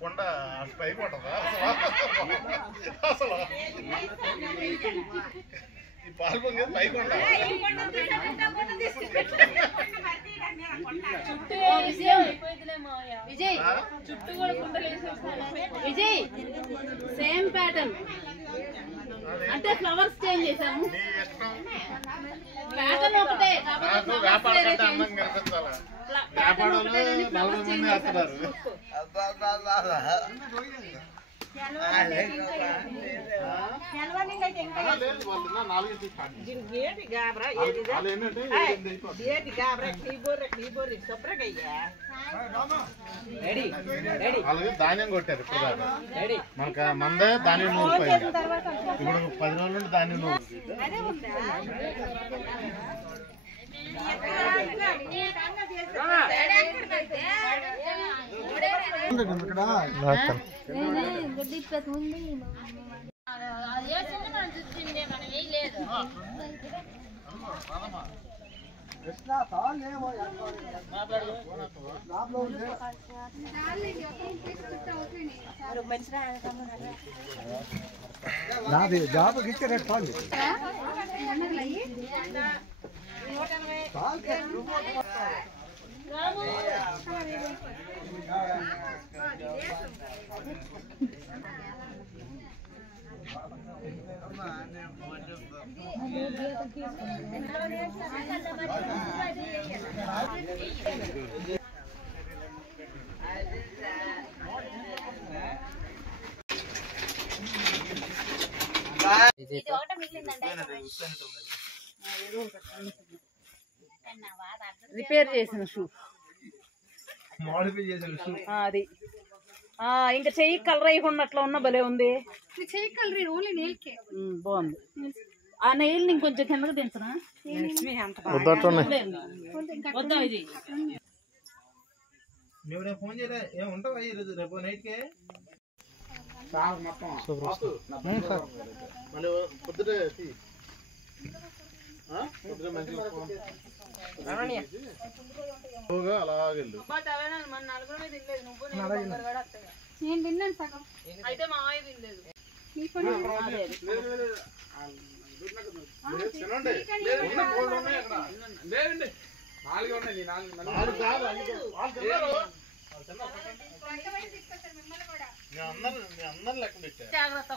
కొండ పైకి ఉంటుందా అసలు ఈ పాలు పొంగేది పైకి ఉండాలి. విజయ్ చుట్టూ కూడా విజయ్ సేమ్ ప్యాటర్న్ అంటే ఫ్లవర్స్ చేంజ్ చేసాము. ప్యాటర్న్ ఒకటే ధాన్యం కొట్టారు ఇప్పుడు దాకా మనకు మందే ధాన్యం నూరిపోయింది. ఇప్పుడు 10 రోజుల నుండి ధాన్యం నూరు జాబ్ గిచ్చే రేట్ చాలు రిపేర్ చేసిన షూ అది ఇంకా చెయ్యి కలర్ అయ్యకుండా అట్లా ఉన్న భలే ఉంది. బాగుంది. ఆ నెయిల్ ఇంకొంచెం కిందకు దించనా వద్దా ఇది ఫోన్ చేయలే ఏముంటావా ఈరోజు రేపు నైట్కే పొద్దుటే అలాగెళ్ళు నేను తిన్నాను సగం అయితే మా ఆయన తినలేదు. అందరు లెక్క పెట్టా జాగ్రత్త.